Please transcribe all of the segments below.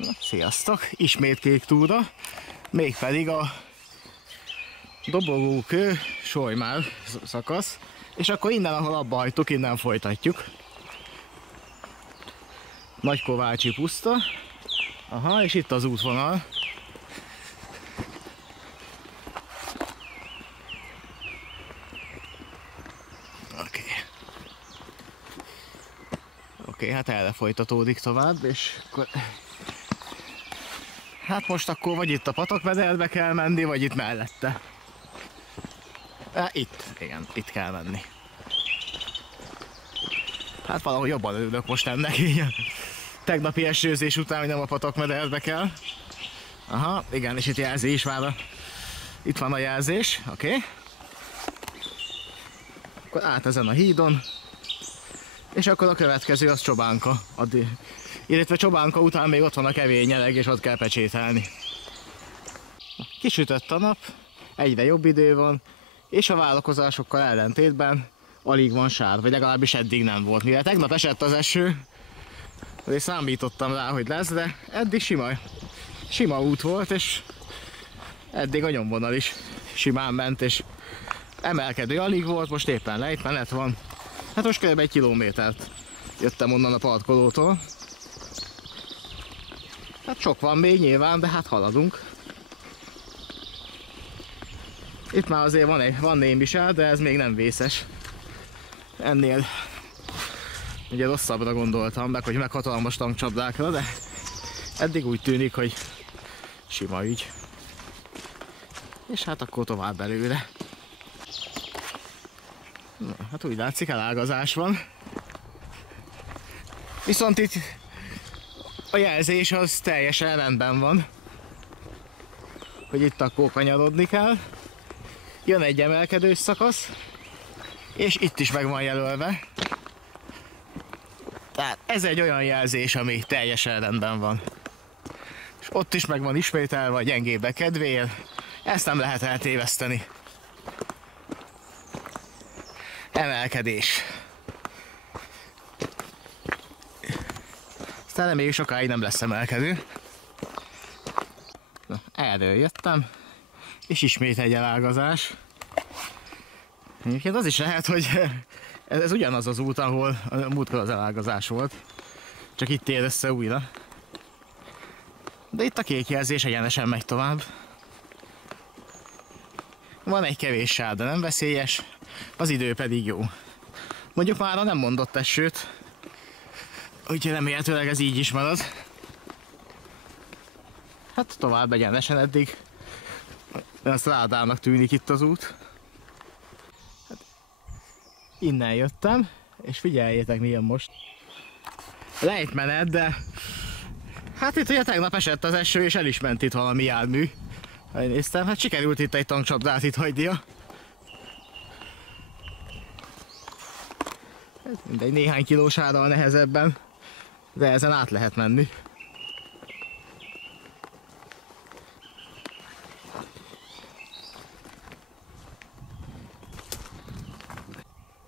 Na, sziasztok! Ismét kék túra, mégpedig a Dobogókő Solymár szakasz, és akkor innen, ahol abba hagytuk, innen folytatjuk. Nagykovácsi puszta. Aha, és itt az útvonal. Oké, hát erre folytatódik tovább, és akkor... Hát most akkor vagy itt a patakmederbe kell menni, vagy itt mellette. Itt, igen, itt kell menni. Hát valahogy jobban örülök most ennek így a tegnapi esőzés után, hogy nem a patakmederbe kell. Aha, igen, és itt jelzés már. Itt van a jelzés, oké. Akkor át ezen a hídon. És akkor a következő az Csobánka. Illetve Csobánka után még ott van a Kevényeleg, és ott kell pecsételni. Kisütött a nap, egyre jobb idő van, és a várakozásokkal ellentétben alig van sár, vagy legalábbis eddig nem volt. Mivel tegnap esett az eső, és számítottam rá, hogy lesz, de eddig sima út volt, és eddig a nyomvonal is simán ment, és emelkedő alig volt, most éppen lejtmenet van. Hát most kb. 1 kilométert jöttem onnan a parkolótól. Hát sok van még nyilván, de hát haladunk. Itt már azért van némi sár, de ez még nem vészes. Ennél ugye rosszabbra gondoltam, meg hatalmas tankcsapdákra, de eddig úgy tűnik, hogy sima ügy. És hát akkor tovább előre. Na, hát úgy látszik, elágazás van. Viszont itt a jelzés az teljesen rendben van, hogy itt akkor kanyarodni kell. Jön egy emelkedős szakasz, és itt is meg van jelölve. Tehát ez egy olyan jelzés, ami teljesen rendben van. És ott is meg van ismételve a gyengébbek kedvéért. Ezt nem lehet eltéveszteni. Emelkedés. Aztán reméljük sokáig nem lesz emelkedő. Na, erről jöttem, és ismét egy elágazás. Egyébként az is lehet, hogy ez ugyanaz az út, ahol a múltkor az elágazás volt. Csak itt ér össze újra. De itt a kék jelzés egyenesen megy tovább. Van egy kevés sár, de nem veszélyes. Az idő pedig jó. Mondjuk mára nem mondott esőt, úgyhogy remélhetőleg ez így is marad. Hát tovább egyenesen eddig. A szládának tűnik itt az út. Hát, innen jöttem, és figyeljétek milyen most. Lejtmenet, de hát itt ugye tegnap esett az eső, és el is ment itt valami jármű. Néztem, hát sikerült itt egy tankcsapdát itt hagynia. Mindegy, néhány kilós árral nehezebben, de ezen át lehet menni.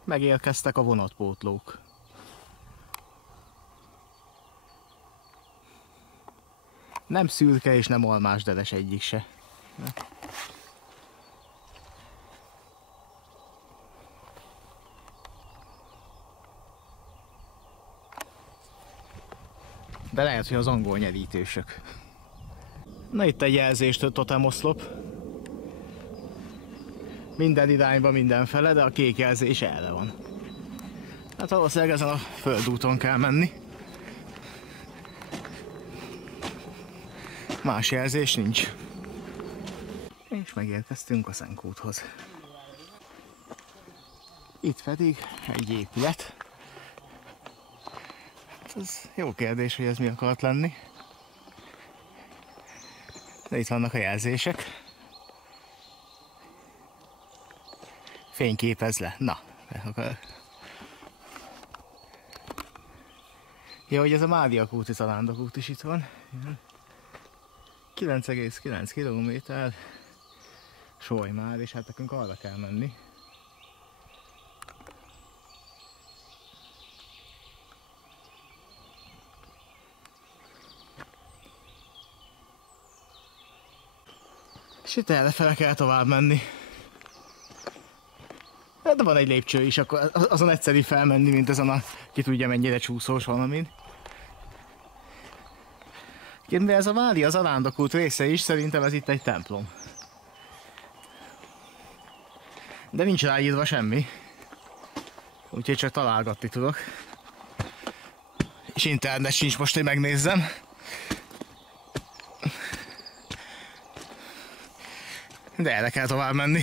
Megérkeztek a vonatpótlók. Nem szürke és nem almásderes egyik se. De lehet, hogy az angol nyerítősök. Na itt egy jelzést totemoszlop. Minden irányba, mindenfele, de a kék jelzés erre van. Hát valószínűleg ezen a földúton kell menni. Más jelzés nincs. És megérkeztünk a Szenkúthoz. Itt pedig egy épület. Ez jó kérdés, hogy ez mi akart lenni. De itt vannak a jelzések. Fényképez le. Na, akkor... Ja, hogy ez a Mária kúti zarándokút is itt van. 9,9 km Solymár, és hát nekünk arra kell menni. És itt errefele kell tovább menni. De van egy lépcső is, akkor azon egyszerű felmenni, mint ezen a ki tudja mennyire csúszós valamin. De ez a vári az arándokút része is, szerintem ez itt egy templom. De nincs ráírva semmi. Úgyhogy csak találgatni tudok. És internet sincs most, hogy megnézzem. De erre kell tovább menni.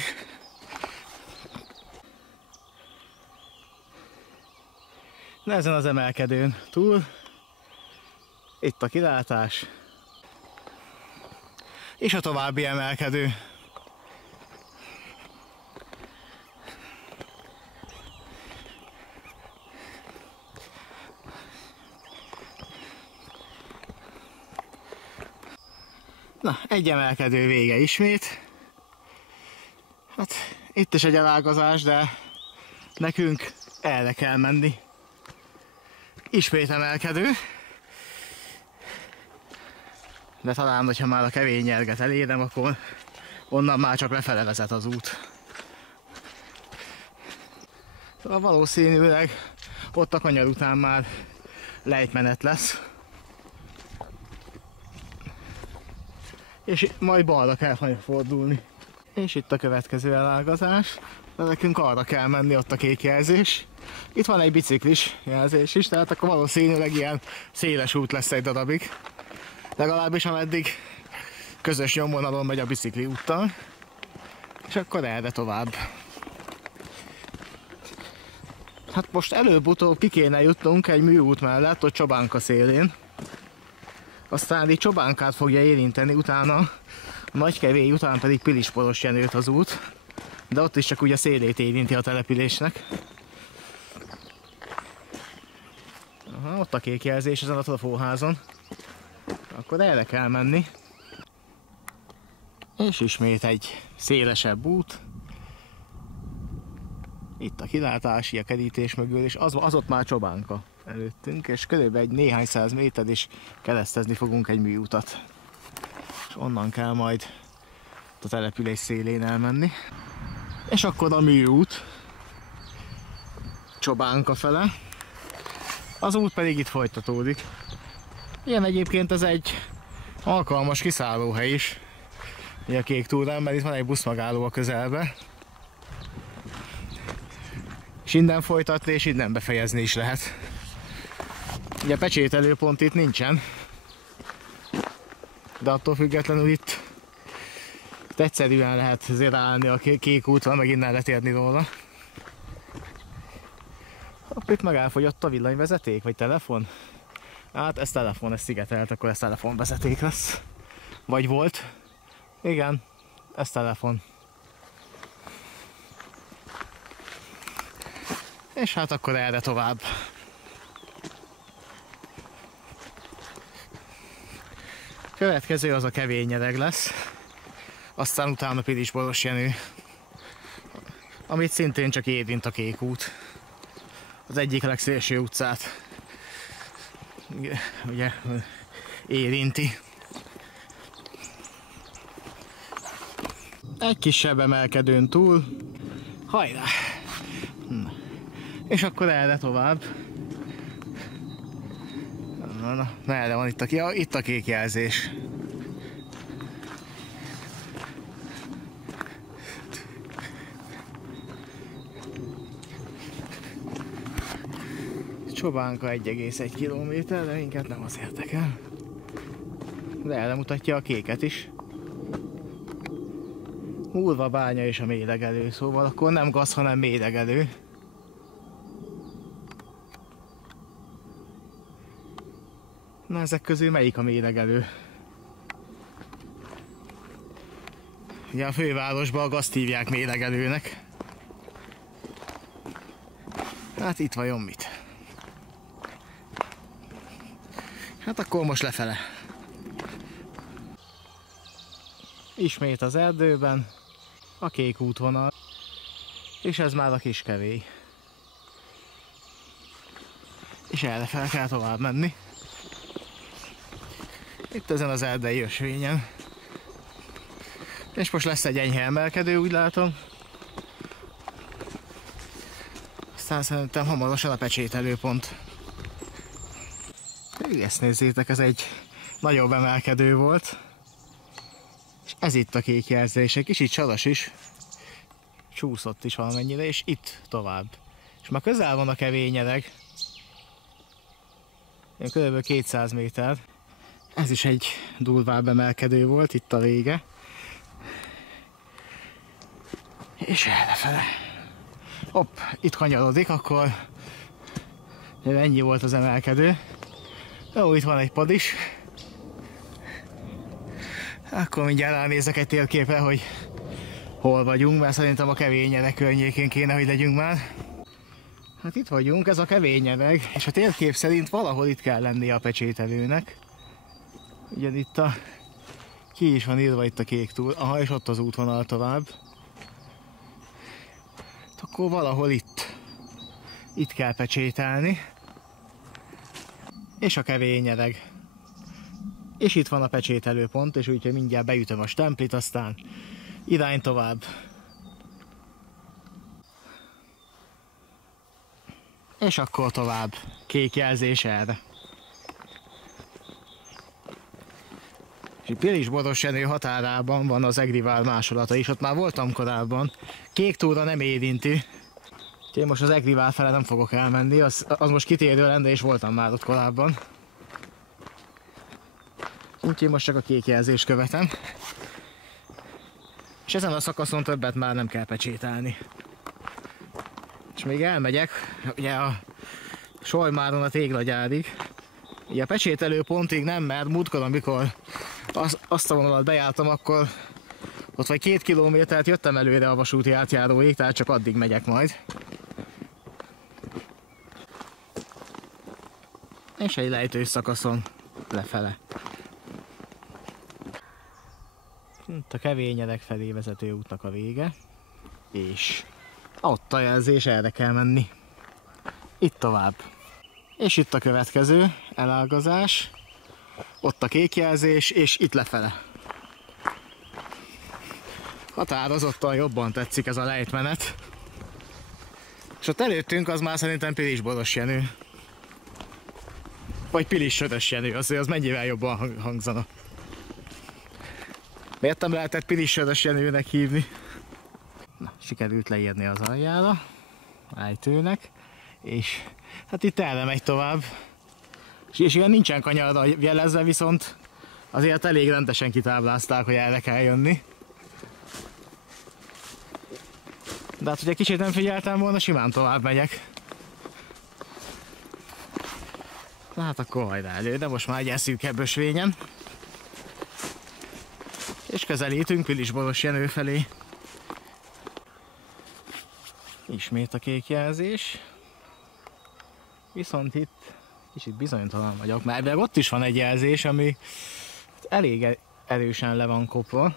Na, ezen az emelkedőn túl. Itt a kilátás. És a további emelkedő. Na, egy emelkedő vége ismét. Hát itt is egy elágazás, de nekünk erre kell menni. Ismét emelkedő. De talán, hogyha már a kevény nyerget elérem, akkor onnan már csak lefele vezet az út. Valószínűleg ott a kanyar után már lejtmenet lesz. És majd balra kell majd fordulni. És itt a következő elágazás. De nekünk arra kell menni, ott a kék jelzés. Itt van egy biciklis jelzés is, tehát akkor valószínűleg ilyen széles út lesz egy darabig. Legalábbis ameddig közös nyomvonalon megy a bicikli úttal. És akkor erre tovább. Hát most előbb-utóbb ki kéne jutnunk egy műút mellett, ott Csobánka szélén. Aztán így Csobánkát fogja érinteni, utána a Nagykevély után pedig Pilisborosjenőt az út. De ott is csak úgy a szélét érinti a településnek. Aha, ott a kék jelzés ezen a trafóházon. Akkor erre kell menni. És ismét egy szélesebb út. Itt a kilátási, a kerítés mögül, és az ott már Csobánka előttünk, és körülbelül egy néhány száz méter is keresztezni fogunk egy műutat. És onnan kell majd a település szélén elmenni. És akkor a műút Csobánka fele. Az út pedig itt folytatódik. Ilyen egyébként ez egy alkalmas kiszállóhely is. A Kék túrán, mert itt van egy buszmegálló a közelbe. És innen folytatni és innen befejezni is lehet. Ugye pecsételőpont itt nincsen. De attól függetlenül itt egyszerűen lehet azért állni a Kék útra, meg innen letérni róla. Itt meg elfogyott a villanyvezeték, vagy telefon? Hát ez telefon, ez szigetelt, akkor ez telefonvezeték lesz. Vagy volt. Igen, ez telefon. És hát akkor erre tovább. Következő az a Kevényereg lesz. Aztán utána Pilisborosjenő. Amit szintén csak érint a Kék út. Az egyik legszélső utcát ugye érinti. Egy kisebb emelkedőn túl. Hajrá! Na. És akkor erre tovább. Na, merre van itt a kék jelzés. Csobánka 1,1 km, de minket nem az érdekel. De erre mutatja a kéket is. Hurva bánya és a mélegelő, szóval akkor nem gaz, hanem mélegelő. Na, ezek közül melyik a mélegelő? Ugye a fővárosban a gazt hívják mélegelőnek. Hát itt vajon mit? Hát akkor most lefele. Ismét az erdőben, a kék útvonal, és ez már a Kiskevély. És erre fel kell tovább menni. Itt ezen az erdei ösvényen. És most lesz egy enyhe emelkedő, úgy látom. Aztán szerintem hamarosan a pecsételőpont. Ezt nézzétek, ez egy nagyobb emelkedő volt. És ez itt a kék jelzés, egy kicsit csalas is. Csúszott is valamennyire, és itt tovább. És már közel van a kevényereg. Kb. 200 méter. Ez is egy durvább emelkedő volt, itt a vége. És errefele. Hopp, itt kanyarodik, akkor ennyi volt az emelkedő. Jó, itt van egy pad is. Akkor mindjárt ránézek egy térképre, hogy hol vagyunk, mert szerintem a kevényereg környékén kéne, hogy legyünk már. Hát itt vagyunk, ez a kevényereg, és a térkép szerint valahol itt kell lennie a pecsételőnek. Ugyan itt ki is van írva itt a kék túl, aha, és ott az útvonal tovább. Akkor valahol itt kell pecsételni. És a kevényereg. És itt van a pecsételőpont, és úgyhogy mindjárt beütöm a stemplit, aztán irány tovább. És akkor tovább. Kék jelzés erre. És Pilisborosjenő határában van az Egrivár másolata is, ott már voltam korábban. Kék túra nem érinti. Én most az Egrivár fele nem fogok elmenni, az most kitérő lenne, és voltam már ott korábban. Úgyhogy most csak a kék jelzést követem. És ezen a szakaszon többet már nem kell pecsételni. És még elmegyek, ugye a Solymáron a téglagyárig. Ugye a pecsételő pontig nem, mert múltkor, amikor azt a vonalat bejártam, akkor ott vagy 2 kilométert jöttem előre a vasúti átjáróig, tehát csak addig megyek majd. És egy lejtős szakaszon lefele. Itt a kevényereg felé vezető útnak a vége. És ott a jelzés, erre kell menni. Itt tovább. És itt a következő elágazás. Ott a kék jelzés, és itt lefele. Határozottan jobban tetszik ez a lejtmenet. És ott előttünk az már szerintem Pilisborosjenő. Vagy Pilis-Sörösjenő, az mennyivel jobban hangzana. Miért nem lehetett Pilis-Sörösjenőnek hívni? Na, sikerült leírni az aljára, lejtőnek, és hát itt erre megy tovább. És ilyen nincsen kanyarra jelezve, viszont azért elég rendesen kitáblázták, hogy erre kell jönni. De hát, hogyha kicsit nem figyeltem volna, simán tovább megyek. Na hát akkor hajrá elő, de most már egy szűkebb ösvényen. És közelítünk Pilisborosjenő felé. Ismét a kék jelzés. Viszont itt kicsit bizonytalan vagyok, mert ott is van egy jelzés, ami elég erősen le van kopva.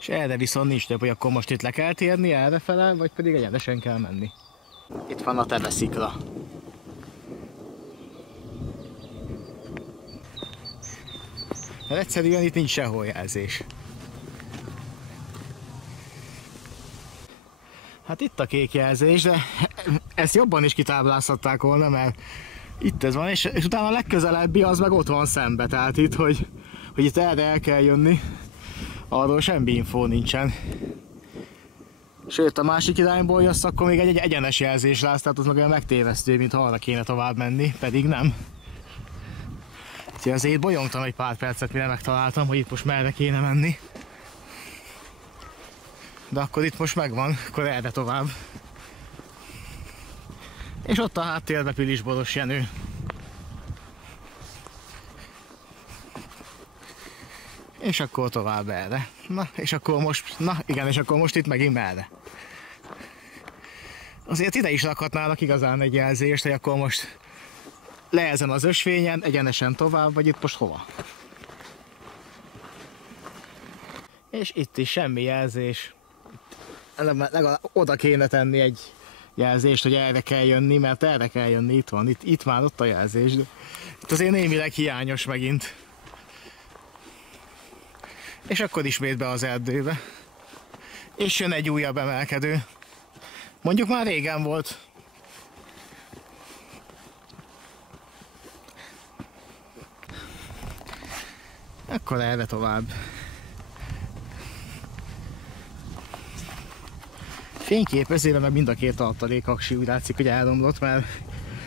És erre viszont nincs több, hogy akkor most itt le kell térni errefele, vagy pedig egyenesen kell menni. Itt van a teveszikra. Mert egyszerűen itt nincs sehol jelzés. Hát itt a kék jelzés, de ezt jobban is kitáblázhatták volna, mert itt ez van, és utána a legközelebbi az meg ott van szembe, tehát itt, hogy itt erre el kell jönni, arról semmi infó nincsen. Sőt, a másik irányból jössz, akkor még egy egyenes jelzés látsz, tehát az meg olyan megtévesztő, mint ha arra kéne tovább menni, pedig nem. Úgyhogy azért bolyongtam egy pár percet, mire megtaláltam, hogy itt most merre kéne menni. De akkor itt most megvan, akkor erre tovább. És ott a háttérben Pilisborosjenő. És akkor tovább erre. Na, és akkor most, és akkor most itt megint merre. Azért ide is rakhatnának igazán egy jelzést, hogy akkor most le ezen az ösvényen, egyenesen tovább, vagy itt most hova. És itt is semmi jelzés. Legalább oda kéne tenni egy jelzést, hogy erre kell jönni, mert erre kell jönni, itt van, itt már ott a jelzés. De itt azért némileg hiányos megint. És akkor ismét be az erdőbe. És jön egy újabb emelkedő. Mondjuk már régen volt. Akkor erre tovább. Fényképezőre meg mind a két tartalékaksi úgy látszik, hogy elromlott, mert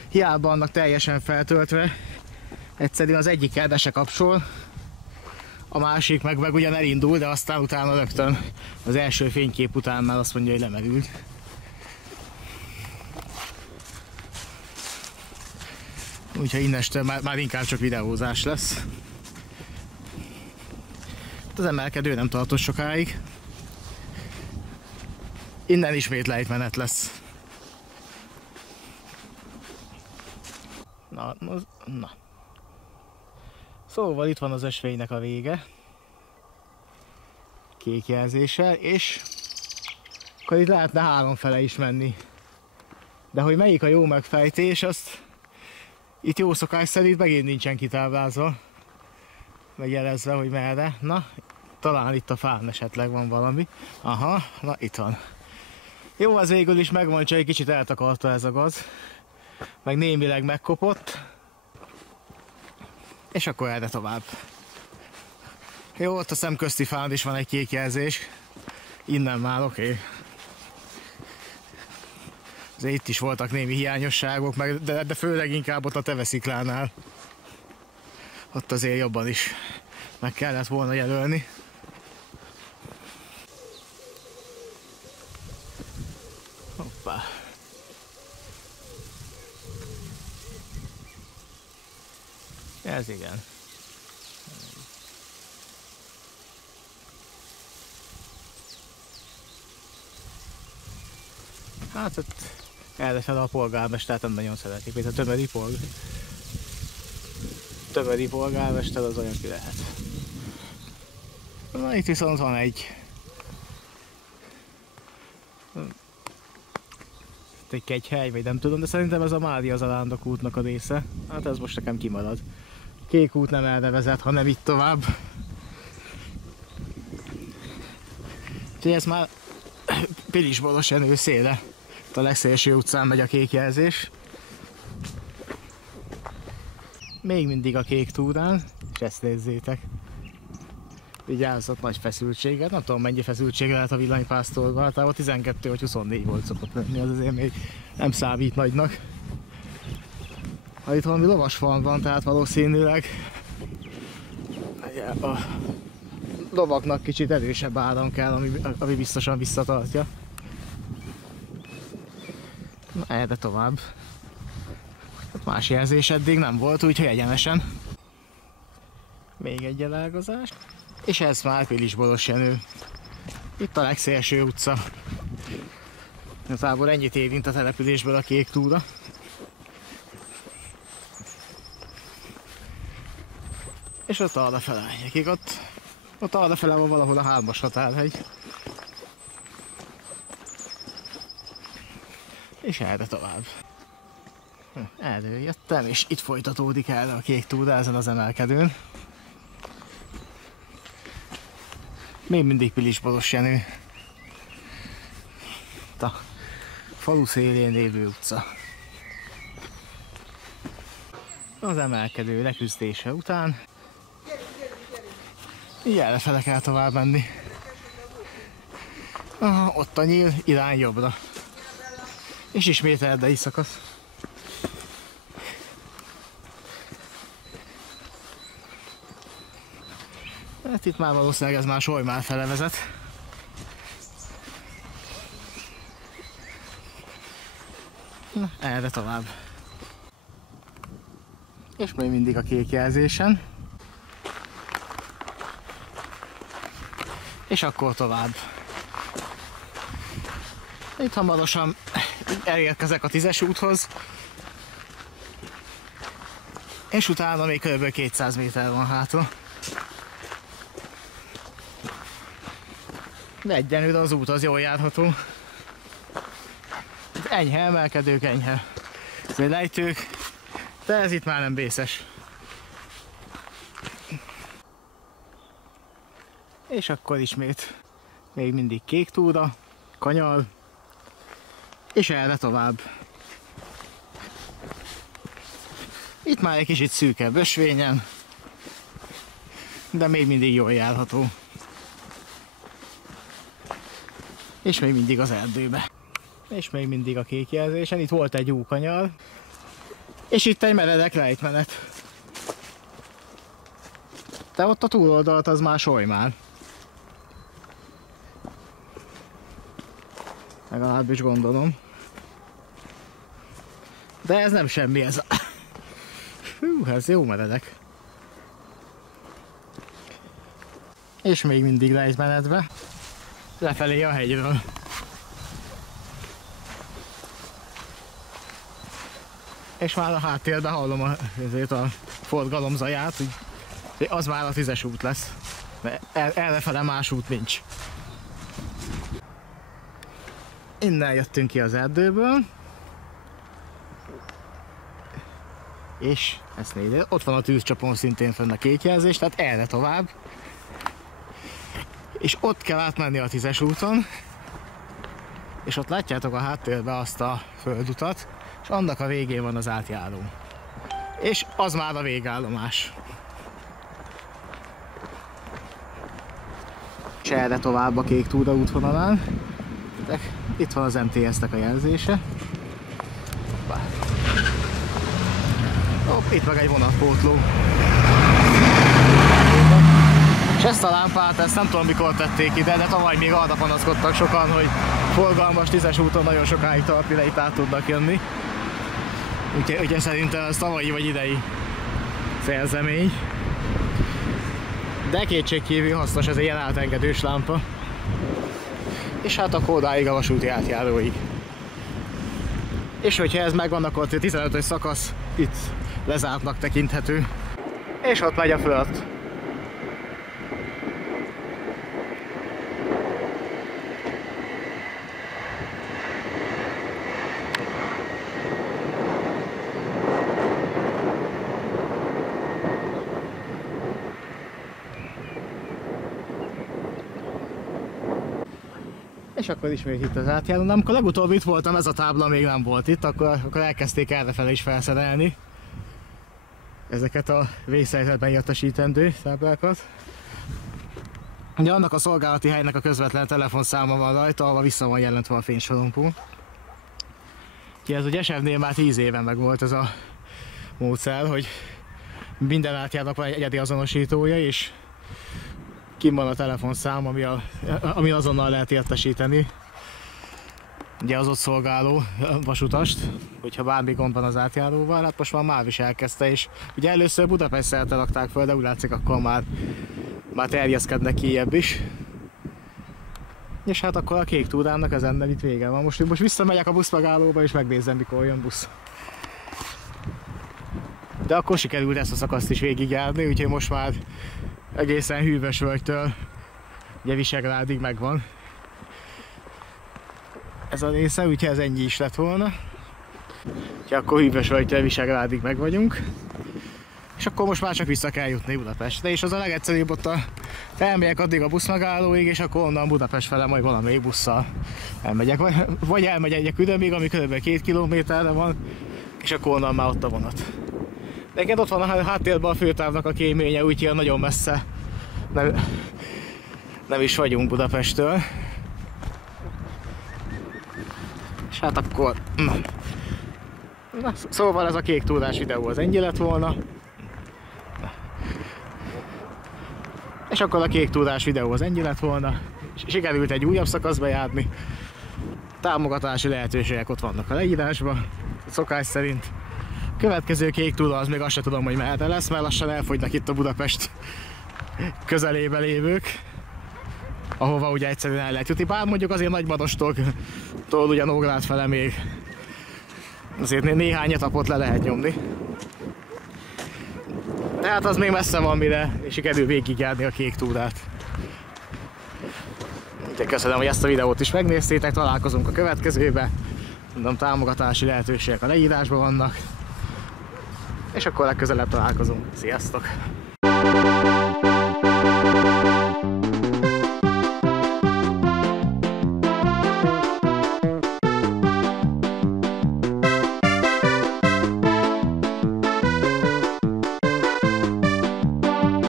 hiába annak teljesen feltöltve, egyszerűen az egyik erre se kapcsol, a másik meg ugyan elindul, de aztán utána rögtön az első fénykép után már azt mondja, hogy lemerült. Úgyhogy innestől már inkább csak videózás lesz. Az emelkedő nem tartott sokáig. Innen ismét lejtmenet lesz. Na. Szóval itt van az ösvénynek a vége. Kék jelzéssel, és akkor itt lehetne háromfele is menni. De hogy melyik a jó megfejtés, azt itt jó szokás szerint megint nincsen kitáblázva. Megjelezve, hogy merre. Na, talán itt a fán esetleg van valami. Aha, na itt van. Jó, az végül is megvan, csak egy kicsit eltakarta ez a gaz. Meg némileg megkopott. És akkor erre tovább. Jó, ott a szemközti fán is van egy kék jelzés. Innen már oké. Azért itt is voltak némi hiányosságok, de főleg inkább ott a Tevesziklánál. Ott azért jobban is meg kellett volna jelölni. Hoppá. Ez igen. Hát ott errefele a polgármestert nem nagyon szeretik, mint a tömöri polgármester az olyan ki lehet. Na itt viszont van egy kegyhely, vagy nem tudom, de szerintem ez a Mária Zarándok útnak a része. Hát ez most nekem kimarad. Kék út nem erre vezet, hanem itt tovább. Úgyhogy ez már Pilisboros Jenő széle. Itt a legszélső utcán megy a kék jelzés. Még mindig a kék túrán, és ezt nézzétek. Vigyázzott nagy feszültséget, nem tudom mennyi feszültsége lehet a villanypásztorban, általában 12 vagy 24 volt szokott lenni, az azért még nem számít nagynak. Ha itt valami lovasfalm van, tehát valószínűleg a lovaknak kicsit erősebb áram kell, ami biztosan visszatartja. Na, erre tovább. Más jelzés eddig nem volt, úgyhogy egyenesen. Még egy elágazás. És ez már Pilisboros Jenő. Itt a legszélső utca. Igazából ennyit érint a településből a kék túra. És ott arrafele menjekig, ott arrafele van valahol a 3-as határhegy. És erre tovább. Erről jöttem, és itt folytatódik erre a kék túra ezen az emelkedőn. Még mindig Pilisboros Jenő. A falu szélén lévő utca. Az emelkedő leküzdése után így errefele kell tovább menni. Aha, ott a nyíl, irány jobbra. És ismét erdei szakasz. Hát itt már valószínűleg ez már Solymár fele vezet. Na, erre tovább. És még mindig a kék jelzésen. És akkor tovább. Itt hamarosan elérkezek a 10-es úthoz. És utána még kb. 200 méter van hátul. De egyenlőre az út az jól járható. Enyhe emelkedők, enyhe lejtők, de ez itt már nem vészes. És akkor ismét még mindig kék túra, kanyar, és erre tovább. Itt már egy kicsit szűkebb ösvényen, de még mindig jól járható. És még mindig az erdőbe. És még mindig a kék jelzésen. Itt volt egy úkanyar, és itt egy meredek lejtmenet. De ott a túloldalt az már Solymár. Legalábbis gondolom. De ez nem semmi, ez a... Hú, ez jó meredek. És még mindig lejtmenetbe. Lefelé a hegyről. És már a háttérben hallom a forgalom zaját, hogy az már a 10-es út lesz. De errefele más út nincs. Innen jöttünk ki az erdőből. És ezt nézd, ott van a tűzcsapon szintén fönn a kék jelzés, tehát erre tovább. És ott kell átmenni a 10-es úton. És ott látjátok a háttérben azt a földutat, és annak a végén van az átjáró. És az már a végállomás. És erre tovább a kék túra útvonalán. Itt van az MTS-nek a jelzése. Hopp, itt meg egy vonatpótló. És ezt a lámpát, ezt nem tudom mikor tették ide, de tavaly még arra panaszkodtak sokan, hogy forgalmas 10-es úton nagyon sokáig tart, mire itt át tudnak jönni. Úgyhogy szerintem ez tavalyi vagy idei szerzemény. De kétségkívül hasznos, ez egy ilyen átengedős lámpa. És hát akkor odáig a vasúti átjáróig. És hogyha ez megvan, akkor a 15-ös szakasz itt lezártnak tekinthető. És ott megy a Flört. És akkor ismét itt az átjárón. Amikor legutóbb itt voltam, ez a tábla még nem volt itt, akkor elkezdték errefele is felszerelni ezeket a vészhelyzetben értesítendő táblákat. Ugye annak a szolgálati helynek a közvetlen telefonszáma van rajta, ahol vissza van jelentve a fénysorompó. Úgyhogy ez ugye SF-nél már 10 éve meg volt ez a módszer, hogy minden átjárnak van egy egyedi azonosítója, és kim van a telefonszám, ami azonnal lehet értesíteni ugye az ott szolgáló vasutast, hogyha bármi gond van az átjáróval. Hát most már MÁV is elkezdte, és ugye először Budapest szerte rakták föl, de úgy látszik, akkor már terjeszkednek kijebb is. És hát akkor a kék túrának ezennel itt vége van. Most visszamegyek a buszmegállóba és megnézem, mikor jön busz. De akkor sikerült ezt a szakaszt is végigjárni, úgyhogy most már egészen Hűvösvölgytől ugye Visegrádig megvan ez a része, úgyhogy ez ennyi is lett volna. Úgyhogy akkor Hűvösvölgytől Visegrádig meg vagyunk. És akkor most már csak vissza kell jutni Budapestre, és az a legegyszerűbb, ott elmegyek addig a buszmegállóig, és akkor onnan Budapest fele majd valamelyik busszal elmegyek. Vagy elmegyek egy Ürömig, ami kb. 2 kilométerre van, és akkor onnan már ott a vonat. De igen, ott van a háttérben a főtávnak a kéménye, úgyhogy nagyon messze nem is vagyunk Budapesttől. És hát akkor... Na, szóval ez a kék túrás videó az ennyi lett volna. És akkor a kék túrás videó az ennyi lett volna. Sikerült egy újabb szakaszba járni. Támogatási lehetőségek ott vannak a leírásban, szokás szerint. Következő kék túra az még azt sem tudom, hogy merre lesz, mert lassan elfogynak itt a Budapest közelébe lévők, ahova ugye egyszerűen el lehet jutni. Bár mondjuk azért Nagymarostól ugye Nógrád fele még azért néhány etapot le lehet nyomni. Tehát az még messze van, mire sikerül végigjárni a kék túrát. Köszönöm, hogy ezt a videót is megnéztétek, találkozunk a következőbe. Mondom, támogatási lehetőségek a leírásban vannak. És akkor legközelebb találkozunk. Sziasztok!